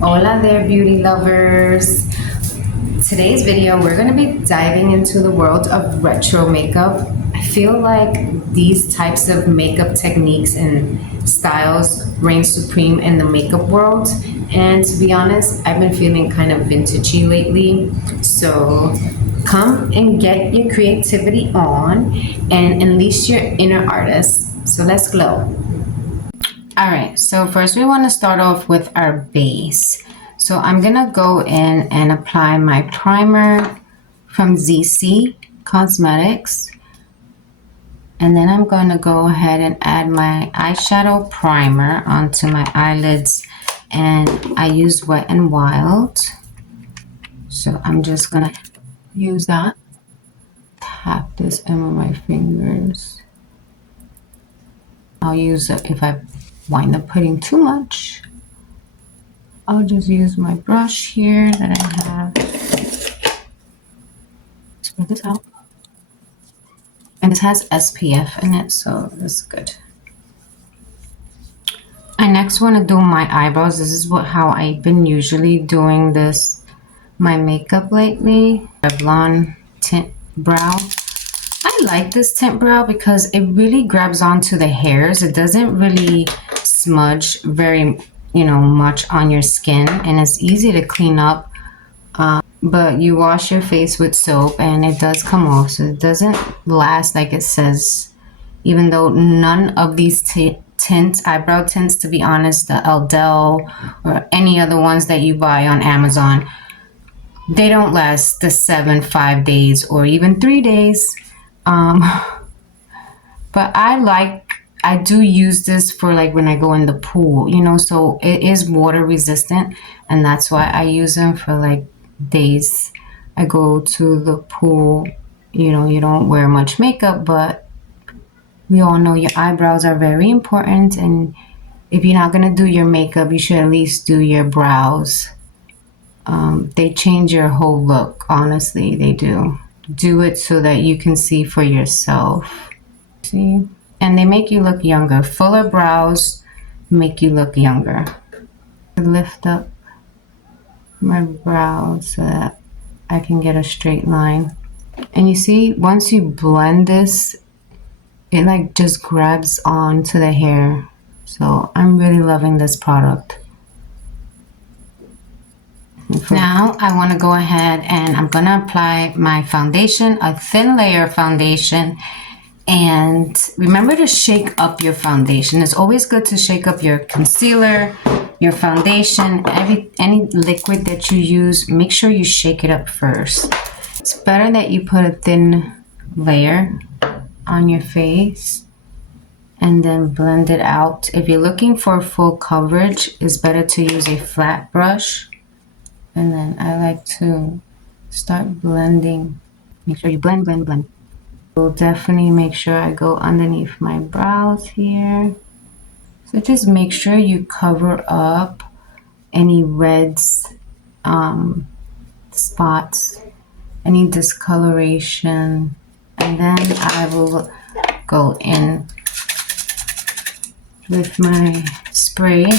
Hola there, beauty lovers. Today's video, we're going to be diving into the world of retro makeup. I feel like these types of makeup techniques and styles reign supreme in the makeup world. And to be honest, I've been feeling kind of vintagey lately. So come and get your creativity on and unleash your inner artist. So let's glow. All right, so first we want to start off with our base. So I'm gonna go in and apply my primer from ZC Cosmetics. And then I'm going to go ahead and add my eyeshadow primer onto my eyelids. And I use Wet n Wild. So I'm just gonna use that. Tap this in with my fingers. I'll use it if I wind up putting too much. I'll just use my brush here that I have. Spread this out. And this has SPF in it, so that's good. I next want to do my eyebrows. This is how I've been usually doing my makeup lately. A blonde tint brow. I like this tint brow because it really grabs onto the hairs. It doesn't really smudge very, much on your skin, and it's easy to clean up. But you wash your face with soap and it does come off, so it doesn't last like it says. Even though none of these eyebrow tints, to be honest, the L.A.Colors or any other ones that you buy on Amazon, they don't last the 5 days or even 3 days. But I do use this for like when I go in the pool, so it is water resistant, and that's why I use them for like days I go to the pool. You don't wear much makeup, but we all know your eyebrows are very important, and if you're not going to do your makeup, you should at least do your brows. They change your whole look, honestly, they do. Do it so that you can see for yourself. See? And they make you look younger. Fuller brows make you look younger. Lift up my brows so that I can get a straight line. And you see, once you blend this, it like just grabs onto the hair. So I'm really loving this product. Now I want to go ahead and I'm going to apply my foundation, a thin layer foundation. And remember to shake up your foundation. It's always good to shake up your concealer, your foundation, any liquid that you use. Make sure you shake it up first. It's better that you put a thin layer on your face and then blend it out. If you're looking for full coverage, it's better to use a flat brush. And then I like to start blending. Make sure you blend, blend, blend. Will definitely make sure I go underneath my brows here. So just make sure you cover up any reds, spots, any discoloration, and then I will go in with my spray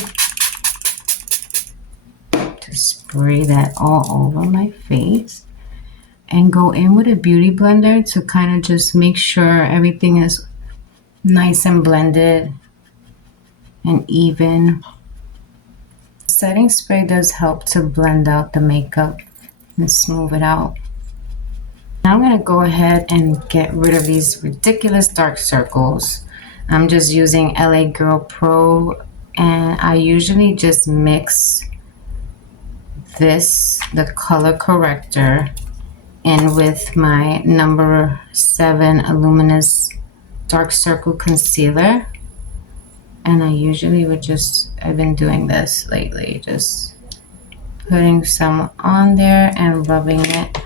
to spray that all over my face. And go in with a beauty blender to kind of just make sure everything is nice and blended and even. Setting spray does help to blend out the makeup and smooth it out. Now I'm going to go ahead and get rid of these ridiculous dark circles. I'm just using LA Girl Pro, and I usually just mix the color corrector, and with my number 7 Luminous Dark Circle Concealer. And I usually I've been doing this lately, just putting some on there and rubbing it.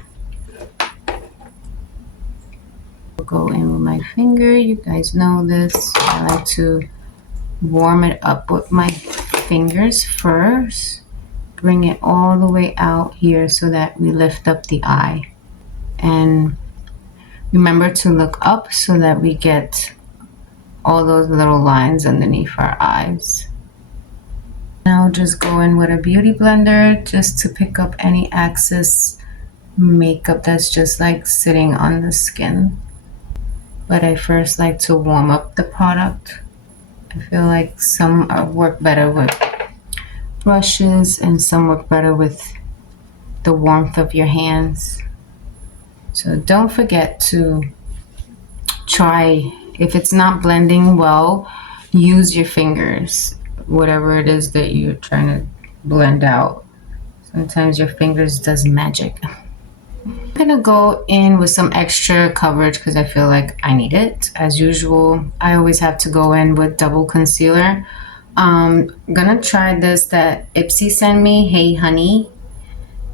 Go in with my finger, you guys know this. I like to warm it up with my fingers first. Bring it all the way out here so that we lift up the eye. And remember to look up so that we get all those little lines underneath our eyes. Now just go in with a beauty blender just to pick up any excess makeup that's just like sitting on the skin. But I first like to warm up the product. I feel like some work better with brushes and some work better with the warmth of your hands. So don't forget to try, if it's not blending well, use your fingers, whatever it is that you're trying to blend out. Sometimes your fingers does magic. I'm gonna go in with some extra coverage because I feel like I need it. As usual, I always have to go in with double concealer. Gonna try this that Ipsy sent me, Hey Honey,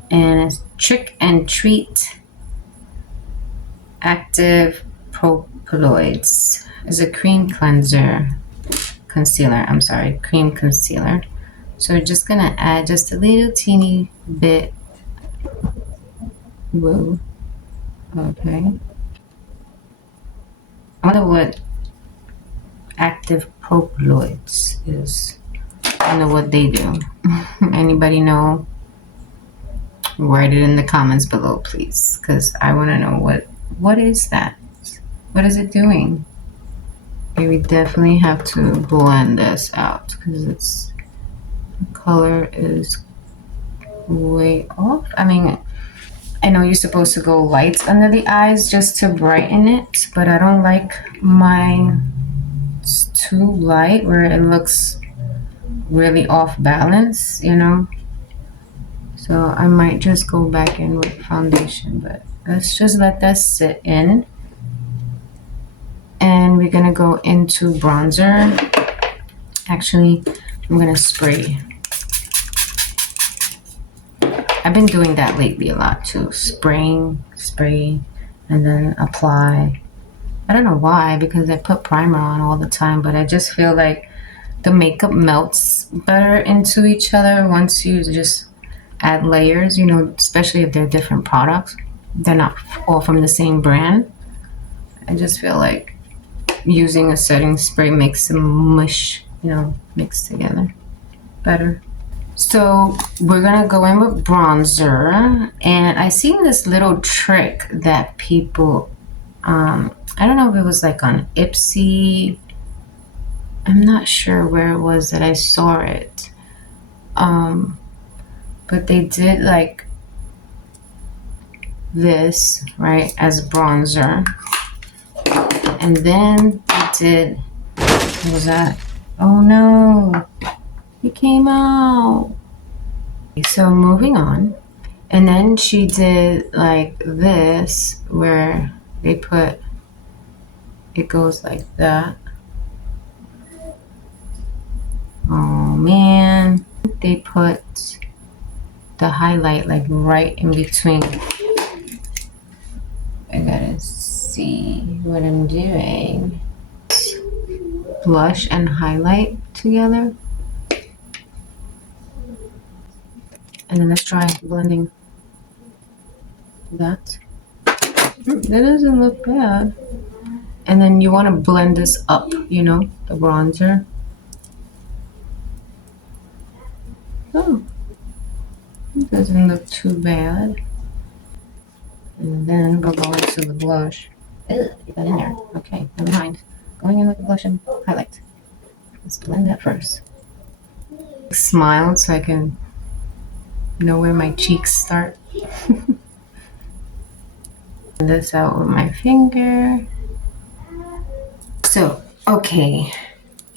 and it's Trick and Treat Active Propolis. It's a cream cleanser, concealer, I'm sorry, cream concealer. So we're just gonna add just a little teeny bit. Whoa. Okay. I wonder what active propolis is. I don't know what they do. Anybody know? Write it in the comments below, please, because I want to know what is that? What is it doing? Okay, we definitely have to blend this out because the color is way off. I mean, I know you're supposed to go light under the eyes just to brighten it, but I don't like mine too light where it looks really off balance, you know. So I might just go back in with foundation, but let's just let that sit in. And we're gonna go into bronzer. Actually, I'm gonna spray. I've been doing that lately a lot too. Spraying, spray, and then apply. I don't know why, because I put primer on all the time, but I just feel like the makeup melts better into each other once you just add layers, you know, especially if they're different products. They're not all from the same brand. I just feel like using a setting spray makes them mush, you know, mix together better. So we're gonna go in with bronzer, and I seen this little trick that people, I don't know if it was like on Ipsy. I'm not sure where it was that I saw it. But they did like this, right, as bronzer. And then they did, what was that? Oh no, it came out. So moving on. And then she did like this, where they put, it goes like that. Oh man, they put the highlight like right in between. I gotta see what I'm doing. Blush and highlight together. And then let's try blending that. That doesn't look bad. And then you want to blend this up, you know, the bronzer. Oh, it doesn't look too bad. And then we'll go into the blush. Ugh, get that in there. Okay, never mind. Going in with the blush and highlight. Let's blend that first. Smile so I can know where my cheeks start. This out with my finger. So, okay.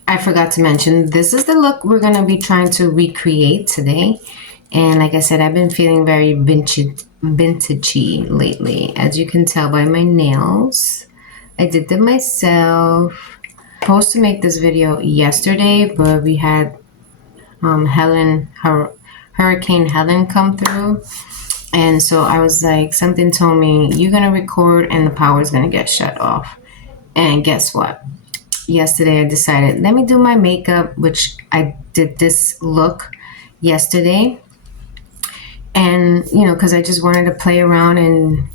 I forgot to mention, this is the look we're going to be trying to recreate today. And like I said, I've been feeling very vintagey lately, as you can tell by my nails. I did them myself. I was supposed to make this video yesterday, but we had Hurricane Helen come through. And so I was like, something told me, you're going to record and the power is going to get shut off. And guess what? Yesterday I decided, let me do my makeup, which I did this look yesterday. And, you know, because I just wanted to play around and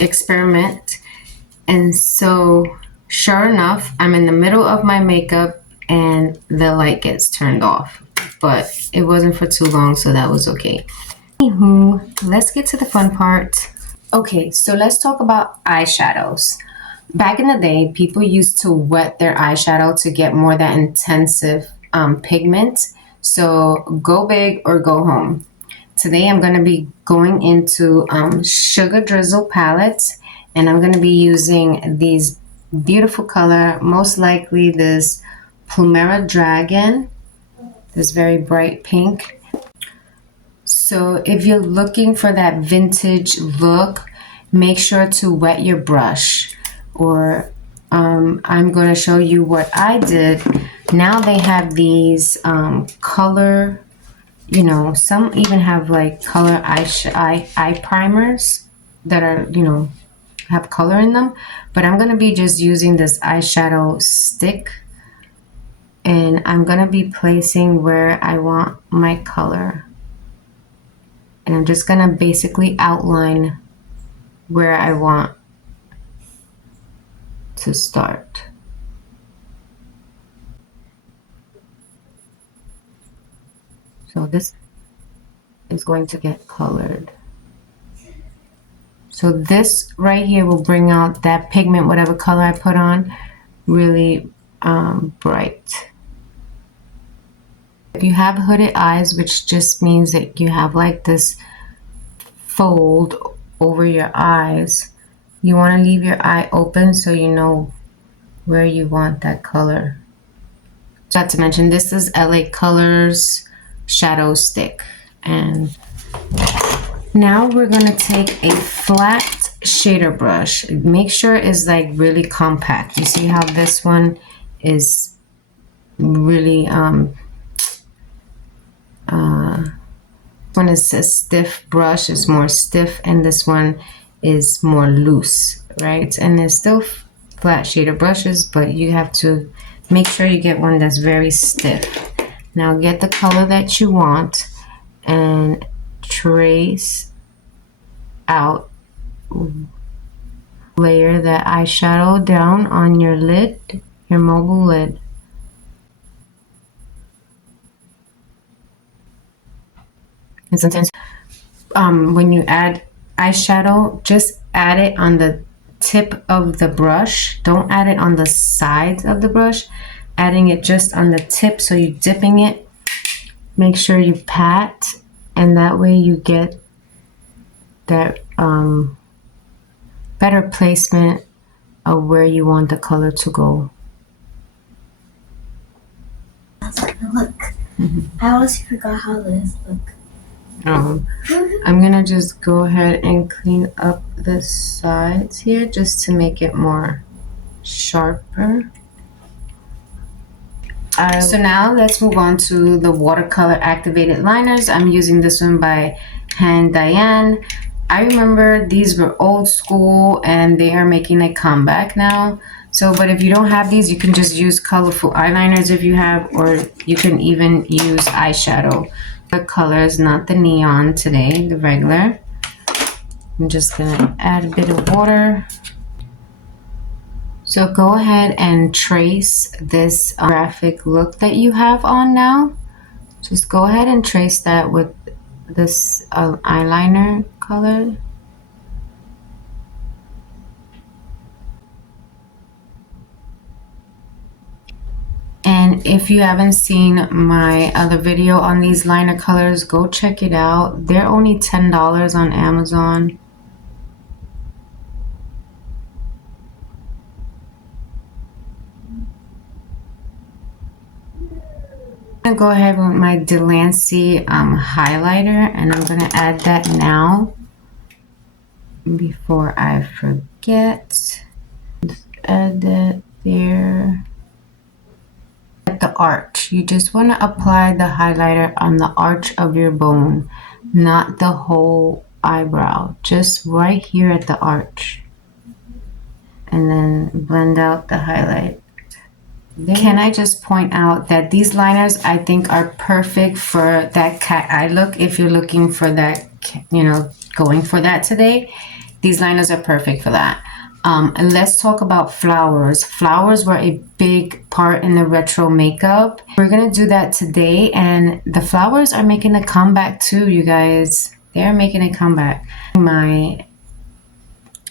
experiment. And so, sure enough, I'm in the middle of my makeup and the light gets turned off. but it wasn't for too long, so that was okay. Anywho, let's get to the fun part. Okay, so let's talk about eyeshadows. Back in the day, people used to wet their eyeshadow to get more that intensive pigment. So go big or go home. Today I'm going to be going into Sugar Drizzle palettes, and I'm going to be using these beautiful color, most likely this Plumera Dragon, this very bright pink. So if you're looking for that vintage look, make sure to wet your brush, or I'm going to show you what I did. Now they have these color, you know, some even have like color eye primers that are, you know, have color in them. But I'm going to be just using this eyeshadow stick, and I'm going to be placing where I want my color. And I'm just going to basically outline where I want to start. So this is going to get colored. So this right here will bring out that pigment, whatever color I put on, really bright. If you have hooded eyes, which just means that you have like this fold over your eyes, you want to leave your eye open so you know where you want that color. Not to mention, this is L.A.Colors shadow stick. And now we're going to take a flat shader brush. Make sure it's like really compact. You see how this one is really one is a stiff brush, is more stiff, and this one is more loose, right? And there's still flat shader brushes, but you have to make sure you get one that's very stiff. Now get the color that you want and trace out, layer that eyeshadow down on your lid, your mobile lid. And sometimes when you add eyeshadow, just add it on the tip of the brush. Don't add it on the sides of the brush. Adding it just on the tip, so you're dipping it. Make sure you pat, and that way you get that better placement of where you want the color to go. Look, I honestly forgot how this look. I'm gonna just go ahead and clean up the sides here just to make it more sharper. So now let's move on to the watercolor activated liners. I'm using this one by Hand Diane. I remember these were old school and they are making a comeback now. So, but if you don't have these, you can just use colorful eyeliners if you have, or you can even use eyeshadow. The colors, not the neon today, the regular. I'm just gonna add a bit of water. So go ahead and trace this graphic look that you have on now. Just go ahead and trace that with this eyeliner color. And if you haven't seen my other video on these liner colors, go check it out. They're only $10 on Amazon. I'm gonna go ahead with my Delancey highlighter, and I'm gonna add that now before I forget. Just add that there. At the arch, you just want to apply the highlighter on the arch of your bone, not the whole eyebrow, just right here at the arch, and then blend out the highlight. Can I just point out that these liners I think are perfect for that cat eye look. If you're looking for that, you know, going for that today, these liners are perfect for that. And let's talk about flowers. Flowers were a big part in the retro makeup. We're gonna do that today, and the flowers are making a comeback too, you guys. They're making a comeback. My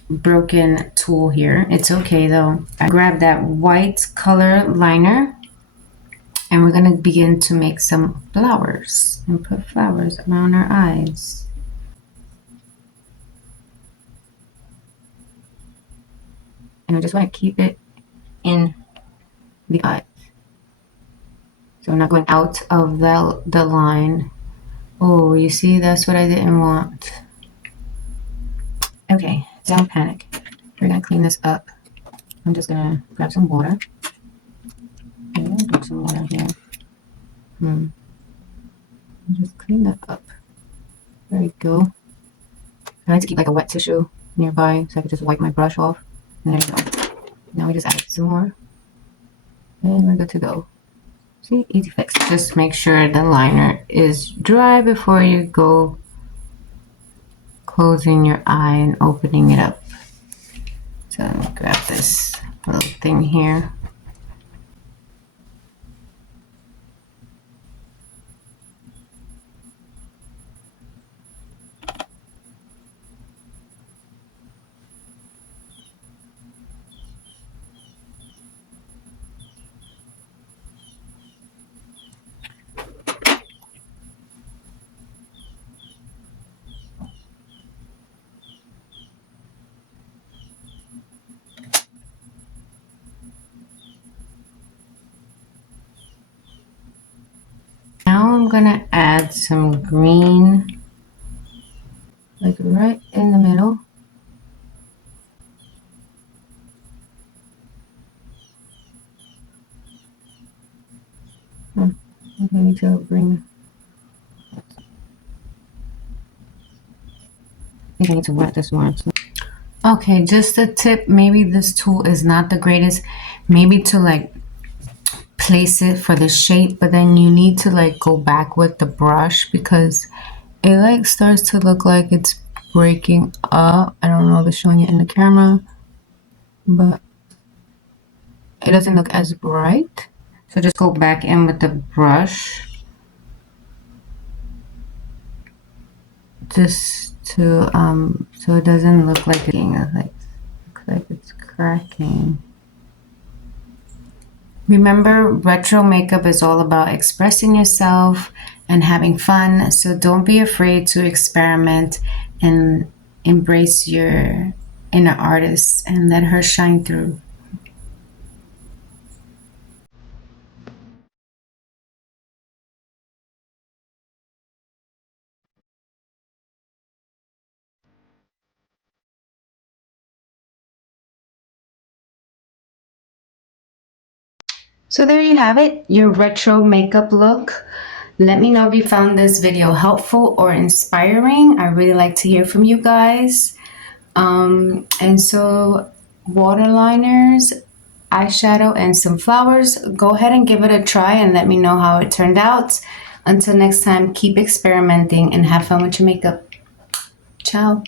broken tool here. It's okay though. I grabbed that white color liner, and we're gonna begin to make some flowers and put flowers around our eyes. And I just want to keep it in the eyes. So I'm not going out of the line. Oh, you see, that's what I didn't want. Okay, don't panic. We're gonna clean this up. I'm just gonna grab some water. I'm gonna grab some water here. Just clean that up. There we go. I like to keep like a wet tissue nearby so I could just wipe my brush off. And there you go. Now we just add some more. And we're good to go. See, easy fix. Just make sure the liner is dry before you go closing your eye and opening it up. So let me grab this little thing here. Now I'm gonna add some green, like right in the middle. I need to bring. I think I need to wet this more. Okay, just a tip. Maybe this tool is not the greatest. Maybe to like place it for the shape, but then you need to like go back with the brush because it like starts to look like it's breaking up. I don't know if it's showing it in the camera, but it doesn't look as bright. So just go back in with the brush just to so it doesn't look like it's cracking. Remember, retro makeup is all about expressing yourself and having fun, so don't be afraid to experiment and embrace your inner artist and let her shine through. So there you have it, your retro makeup look. Let me know if you found this video helpful or inspiring. I really like to hear from you guys. And so waterliners, eyeshadow, and some flowers. Go ahead and give it a try and let me know how it turned out. Until next time, keep experimenting and have fun with your makeup. Ciao.